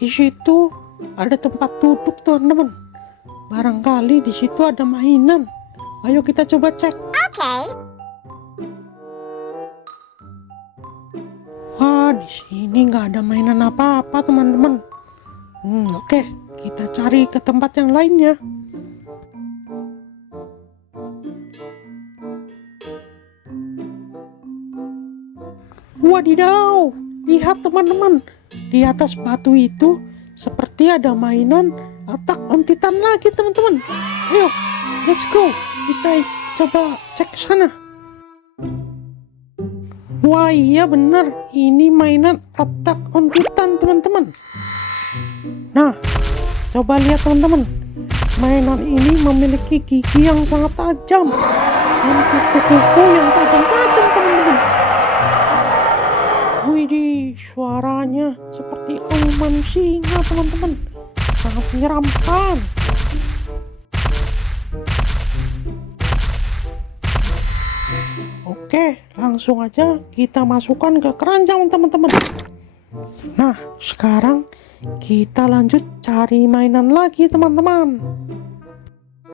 Di situ ada tempat duduk, teman-teman. Barangkali di situ ada mainan. Ayo kita coba cek. Oke. Wah, di sini nggak ada mainan apa-apa, teman-teman. Oke, kita cari ke tempat yang lainnya. Wadidaw, lihat teman-teman. Di atas batu itu seperti ada mainan Attack on Titan lagi, teman-teman. Ayo, let's go. Kita coba cek sana. Wah, iya benar. Ini mainan Attack on Titan, teman-teman. Nah, coba lihat teman-teman. Mainan ini memiliki gigi yang sangat tajam dan kuku-kuku yang tajam-tajam, teman-teman. Widih, suaranya seperti auman singa, teman-teman. Sangat menyeramkan. Oke, langsung aja kita masukkan ke keranjang, teman-teman. Nah, sekarang kita lanjut cari mainan lagi, teman-teman.